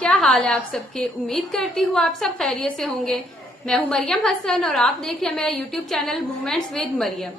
क्या हाल है आप सबके। उम्मीद करती हूँ आप सब खैरियत से होंगे। मैं हूँ मरियम हसन और आप देख रहे हैं मेरा YouTube channel movements with Mariam.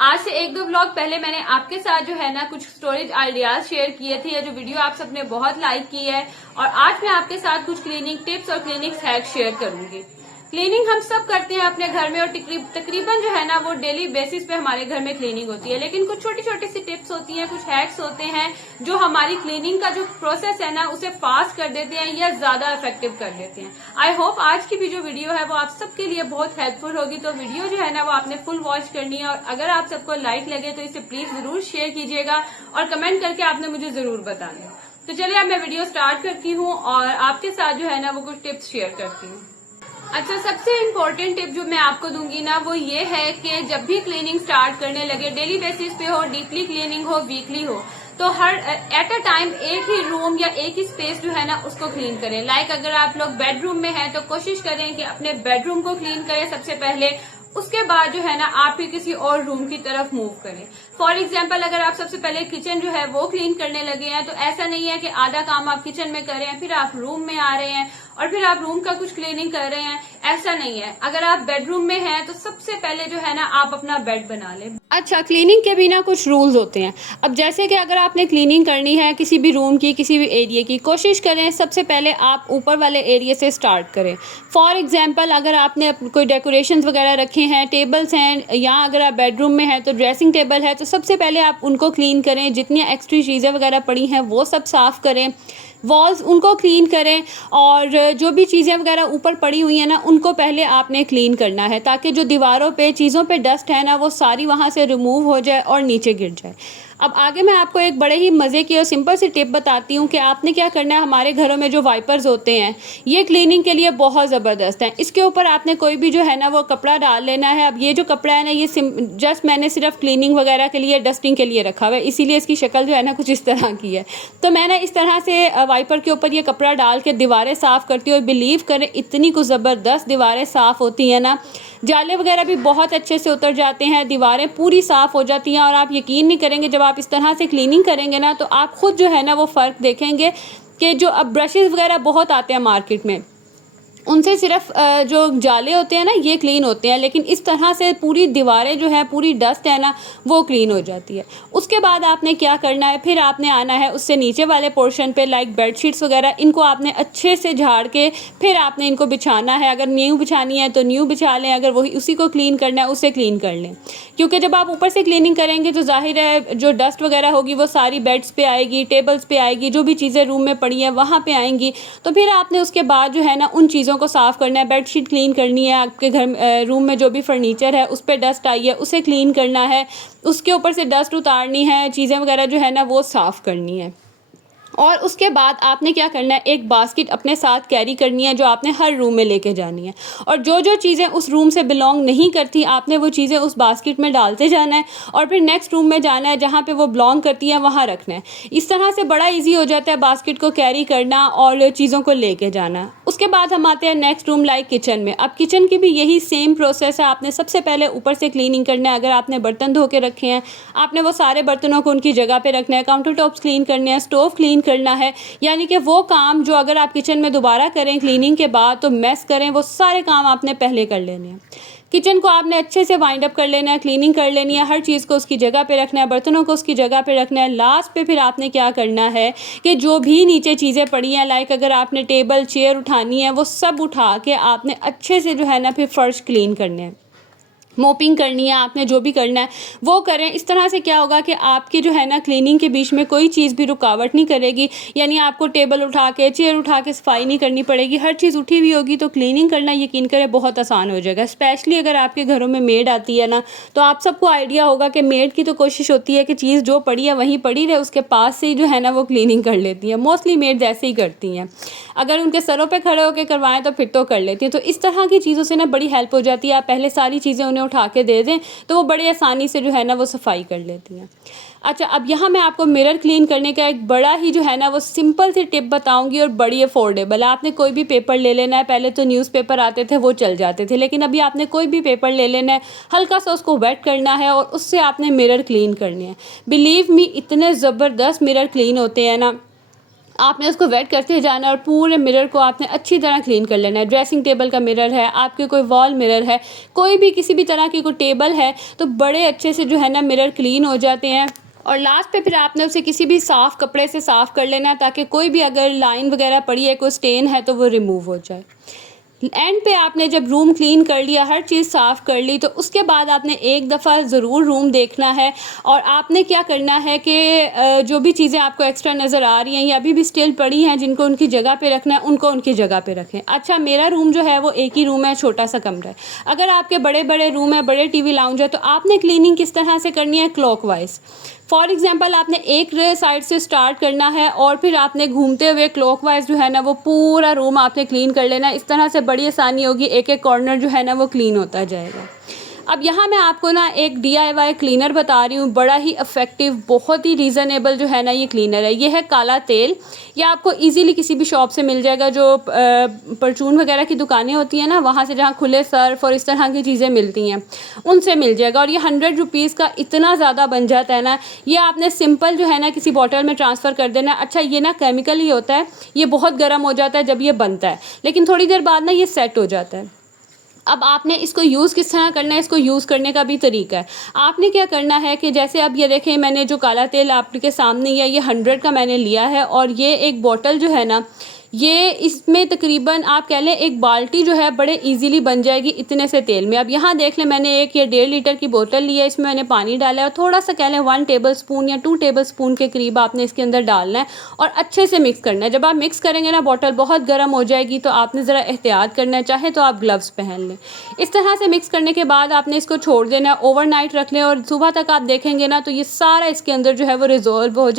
आज से एक दो ब्लॉग पहले मैंने आपके साथ जो है ना कुछ स्टोरेज आइडियाज शेयर किए थे, जो वीडियो आप सबने बहुत लाइक की है। और आज मैं आपके साथ कुछ क्लीनिंग टिप्स और क्लीनिंग हैक्स शेयर करूंगी। क्लीनिंग हम सब करते हैं अपने घर में और तकरीबन जो है ना वो डेली बेसिस पे हमारे घर में क्लीनिंग होती है, लेकिन कुछ छोटी छोटी सी टिप्स होती हैं, कुछ हैक्स होते हैं जो हमारी क्लीनिंग का जो प्रोसेस है ना उसे फास्ट कर देते हैं या ज्यादा इफेक्टिव कर देते हैं। आई होप आज की भी जो वीडियो है वो आप सबके लिए बहुत हेल्पफुल होगी। तो वीडियो जो है ना वो आपने फुल वॉच करनी है और अगर आप सबको लाइक लगे तो इसे प्लीज जरूर शेयर कीजिएगा और कमेंट करके आपने मुझे जरूर बताना। तो चलिए अब मैं वीडियो स्टार्ट करती हूँ और आपके साथ जो है ना वो कुछ टिप्स शेयर करती हूँ। अच्छा, सबसे इम्पोर्टेंट टिप जो मैं आपको दूंगी ना वो ये है कि जब भी क्लीनिंग स्टार्ट करने लगे, डेली बेसिस पे हो, डीपली क्लीनिंग हो, वीकली हो, तो हर एट अ टाइम एक ही रूम या एक ही स्पेस जो है ना उसको क्लीन करें। लाइक अगर आप लोग बेडरूम में हैं तो कोशिश करें कि अपने बेडरूम को क्लीन करें सबसे पहले, उसके बाद जो है ना आप ही किसी और रूम की तरफ मूव करें। फॉर एग्जाम्पल अगर आप सबसे पहले किचन जो है वो क्लीन करने लगे हैं तो ऐसा नहीं है कि आधा काम आप किचन में कर रहे हैं फिर आप रूम में आ रहे हैं और फिर आप रूम का कुछ क्लीनिंग कर रहे हैं, ऐसा नहीं है। अगर आप बेडरूम में हैं तो सबसे पहले जो है ना आप अपना बेड बना लें। अच्छा, क्लीनिंग के भी ना कुछ रूल्स होते हैं। अब जैसे कि अगर आपने क्लीनिंग करनी है किसी भी रूम की, किसी भी एरिया की, कोशिश करें सबसे पहले आप ऊपर वाले एरिया से स्टार्ट करें। फॉर एग्जाम्पल अगर आपने कोई डेकोरेशंस वगैरह रखे हैं, टेबल्स हैं, या अगर आप बेडरूम में हैं तो ड्रेसिंग टेबल है, तो सबसे पहले आप उनको क्लीन करें। जितनी एक्स्ट्रा चीज़ें वगैरह पड़ी हैं वो सब साफ़ करें। वॉल्स उनको क्लीन करें और जो भी चीज़ें वगैरह ऊपर पड़ी हुई हैं ना उनको पहले आपने क्लीन करना है, ताकि जो दीवारों पे चीज़ों पे डस्ट है ना वो सारी वहाँ से रिमूव हो जाए और नीचे गिर जाए। अब आगे मैं आपको एक बड़े ही मज़े की और सिंपल सी टिप बताती हूँ कि आपने क्या करना है। हमारे घरों में जो वाइपर्स होते हैं ये क्लीनिंग के लिए बहुत ज़बरदस्त हैं। इसके ऊपर आपने कोई भी जो है ना वो कपड़ा डाल लेना है। अब ये जो कपड़ा है ना ये जस्ट मैंने सिर्फ क्लीनिंग वगैरह के लिए, डस्टिंग के लिए रखा हुआ है, इसीलिए इसकी शक्ल जो है ना कुछ इस तरह की है। तो मैंने इस तरह से वाइपर के ऊपर ये कपड़ा डाल के दीवारें साफ़ करती हूँ और बिलीव करें इतनी कुछ ज़बरदस्त दीवारें साफ़ होती हैं ना, जाले वगैरह भी बहुत अच्छे से उतर जाते हैं, दीवारें पूरी साफ़ हो जाती हैं। और आप यकीन नहीं करेंगे जब आप इस तरह से क्लीनिंग करेंगे ना तो आप खुद जो है ना वो फ़र्क देखेंगे कि जो अब ब्रशेज़ वगैरह बहुत आते हैं मार्केट में, उनसे सिर्फ जो जाले होते हैं ना ये क्लीन होते हैं, लेकिन इस तरह से पूरी दीवारें जो है, पूरी डस्ट है ना वो क्लीन हो जाती है। उसके बाद आपने क्या करना है, फिर आपने आना है उससे नीचे वाले पोर्शन पे, लाइक बेडशीट्स वगैरह, इनको आपने अच्छे से झाड़ के फिर आपने इनको बिछाना है। अगर न्यू बिछानी है तो न्यू बिछा लें, अगर वही उसी को क्लीन करना है उसे क्लीन कर लें, क्योंकि जब आप ऊपर से क्लीनिंग करेंगे तो जाहिर है जो डस्ट वगैरह होगी वो सारी बेड्स पे आएगी, टेबल्स पे आएगी, जो भी चीज़ें रूम में पड़ी हैं वहाँ पे आएंगी। तो फिर आपने उसके बाद जो है ना उन चीज़ों को साफ़ करना है। बेडशीट क्लीन करनी है, आपके घर रूम में जो भी फर्नीचर है उस पर डस्ट आई है उसे क्लीन करना है, उसके ऊपर से डस्ट उतारनी है, चीज़ें वगैरह जो है ना वो साफ़ करनी है। और उसके बाद आपने क्या करना है, एक बास्केट अपने साथ कैरी करनी है जो आपने हर रूम में लेके जानी है। और जो जो चीज़ें उस रूम से बिलोंग नहीं करती आपने वो चीज़ें उस बास्केट में डालते जाना है और फिर नेक्स्ट रूम में जाना है जहाँ पे वो बिलोंग करती है वहाँ रखना है। इस तरह से बड़ा इजी हो जाता है बास्केट को कैरी करना और चीज़ों को लेके जाना। उसके बाद हम आते हैं नेक्स्ट रूम, लाइक किचन में। अब किचन की भी यही सेम प्रोसेस है। आपने सबसे पहले ऊपर से क्लीनिंग करना है। अगर आपने बर्तन धो के रखे हैं आपने वो सारे बर्तनों को उनकी जगह पे रखना है। काउंटर टॉप्स क्लीन करने हैं, स्टोव क्लीन करना है, यानी कि वो काम जो अगर आप किचन में दोबारा करें क्लीनिंग के बाद तो मेस करें, वो सारे काम आपने पहले कर लेने हैं। किचन को आपने अच्छे से वाइंड अप कर लेना है, क्लीनिंग कर लेनी है, हर चीज़ को उसकी जगह पे रखना है, बर्तनों को उसकी जगह पे रखना है। लास्ट पे फिर आपने क्या करना है कि जो भी नीचे चीज़ें पड़ी हैं, लाइक अगर आपने टेबल चेयर उठानी है वो सब उठा के आपने अच्छे से जो है ना फिर फर्श क्लीन करने हैं, मोपिंग करनी है, आपने जो भी करना है वो करें। इस तरह से क्या होगा कि आपकी जो है ना क्लीनिंग के बीच में कोई चीज़ भी रुकावट नहीं करेगी, यानी आपको टेबल उठा के, चेयर उठा के सफाई नहीं करनी पड़ेगी, हर चीज़ उठी हुई होगी। तो क्लीनिंग करना यकीन करें बहुत आसान हो जाएगा। स्पेशली अगर आपके घरों में मेड आती है ना तो आप सबको आइडिया होगा कि मेड की तो कोशिश होती है कि चीज़ जो पड़ी है वहीं पड़ी रहे, उसके पास से ही जो है ना वो क्लीनिंग कर लेती है। मोस्टली मेड्स ऐसे ही करती हैं, अगर उनके सरों पर खड़े होकर करवाएं तो फिर तो कर लेती हैं। तो इस तरह की चीज़ों से ना बड़ी हेल्प हो जाती है। आप पहले सारी चीज़ें उन्हें उठा के दे दें तो वो बड़ी आसानी से जो है ना वो सफाई कर लेती हैं। अच्छा, अब यहाँ मैं आपको मिरर क्लीन करने का एक बड़ा ही जो है ना वो सिंपल सी टिप बताऊंगी और बड़ी अफोर्डेबल है। आपने कोई भी पेपर ले लेना है, पहले तो न्यूज़पेपर आते थे वो चल जाते थे, लेकिन अभी आपने कोई भी पेपर ले लेना है, हल्का सा उसको वेट करना है और उससे आपने मिरर क्लीन करने हैं। बिलीव मी इतने ज़बरदस्त मिरर क्लीन होते हैं ना, आपने उसको वेट करते जाना और पूरे मिरर को आपने अच्छी तरह क्लीन कर लेना है। ड्रेसिंग टेबल का मिरर है, आपके कोई वॉल मिरर है, कोई भी किसी भी तरह की कोई टेबल है, तो बड़े अच्छे से जो है ना मिरर क्लीन हो जाते हैं। और लास्ट पे फिर आपने उसे किसी भी साफ़ कपड़े से साफ़ कर लेना है, ताकि कोई भी अगर लाइन वगैरह पड़ी है, कोई स्टेन है, तो वो रिमूव हो जाए। एंड पे आपने जब रूम क्लीन कर लिया, हर चीज़ साफ़ कर ली, तो उसके बाद आपने एक दफ़ा ज़रूर रूम देखना है। और आपने क्या करना है कि जो भी चीज़ें आपको एक्स्ट्रा नज़र आ रही हैं या अभी भी स्टिल पड़ी हैं, जिनको उनकी जगह पे रखना है, उनको उनकी जगह पे रखें। अच्छा, मेरा रूम जो है वो एक ही रूम है, छोटा सा कमरा है। अगर आपके बड़े बड़े रूम है, बड़े टीवी लाउंज है, तो आपने क्लीनिंग किस तरह से करनी है, क्लॉकवाइज। फॉर एग्जांपल आपने एक साइड से स्टार्ट करना है और फिर आपने घूमते हुए क्लॉकवाइज जो है ना वो पूरा रूम आपने क्लीन कर लेना है। इस तरह से बड़ी आसानी होगी, एक एक कॉर्नर जो है ना वो क्लीन होता जाएगा। अब यहाँ मैं आपको ना एक DIY क्लीनर बता रही हूँ, बड़ा ही इफ़ेक्टिव, बहुत ही रीज़नेबल जो है ना ये क्लीनर है। ये है काला तेल। ये आपको इजीली किसी भी शॉप से मिल जाएगा, जो परचून वगैरह की दुकानें होती हैं ना, वहाँ से, जहाँ खुले सर्फ और इस तरह की चीज़ें मिलती हैं, उनसे मिल जाएगा। और ये 100 रुपीज़ का इतना ज़्यादा बन जाता है ना। ये आपने सिंपल जो है ना किसी बॉटल में ट्रांसफ़र कर देना। अच्छा, ये ना केमिकल ही होता है, ये बहुत गर्म हो जाता है जब ये बनता है, लेकिन थोड़ी देर बाद ना ये सेट हो जाता है। अब आपने इसको यूज़ किस तरह करना है, इसको यूज़ करने का भी तरीका है। आपने क्या करना है कि जैसे अब ये देखें, मैंने जो काला तेल आपके सामने ही है, ये 100 का मैंने लिया है। और ये एक बॉटल जो है ना, ये इसमें तकरीबन आप कह लें एक बाल्टी जो है बड़े इजीली बन जाएगी इतने से तेल में। अब यहाँ देख लें, मैंने एक ये 1.5 लीटर की बोतल ली है, इसमें मैंने पानी डाला है और थोड़ा सा कह लें 1 टेबल स्पून या 2 टेबल स्पून के करीब आपने इसके अंदर डालना है और अच्छे से मिक्स करना है। जब आप मिक्स करेंगे ना, बॉटल बहुत गर्म हो जाएगी, तो आपने ज़रा एहतियात करना है, चाहे तो आप ग्लव्स पहन लें। इस तरह से मिक्स करने के बाद आपने इसको छोड़ देना है, ओवरनाइट रख लें और सुबह तक आप देखेंगे ना तो ये सारा इसके अंदर जो है वो डिज़ोल्व हो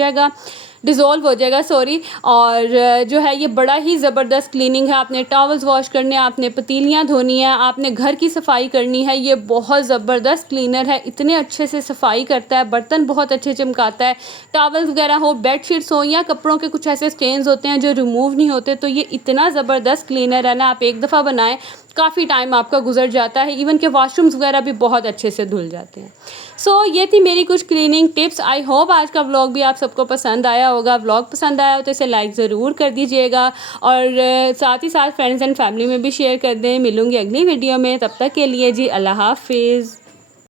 जाएगा सॉरी। और जो है ये बड़ा ही ज़बरदस्त क्लीनिंग है। आपने टॉवल्स वॉश करने हैं, आपने पतीलियाँ धोनी है, आपने घर की सफाई करनी है। ये बहुत ज़बरदस्त क्लीनर है, इतने अच्छे से सफाई करता है, बर्तन बहुत अच्छे चमकाता है। टॉवल्स वगैरह हो, बेडशीट्स हो, या कपड़ों के कुछ ऐसे स्टेन्स होते हैं जो रिमूव नहीं होते, तो ये इतना ज़बरदस्त क्लीनर है ना, आप एक दफ़ा बनाएं, काफ़ी टाइम आपका गुजर जाता है। इवन के वॉशरूम्स वगैरह भी बहुत अच्छे से धुल जाते हैं। सो ये थी मेरी कुछ क्लीनिंग टिप्स। आई होप आज का व्लॉग भी आप सबको पसंद आया होगा। व्लॉग पसंद आया हो तो इसे लाइक ज़रूर कर दीजिएगा और साथ ही साथ फ्रेंड्स एंड फैमिली में भी शेयर कर दें। मिलूँगी अगली वीडियो में, तब तक के लिए जी अल्लाह हाफिज़।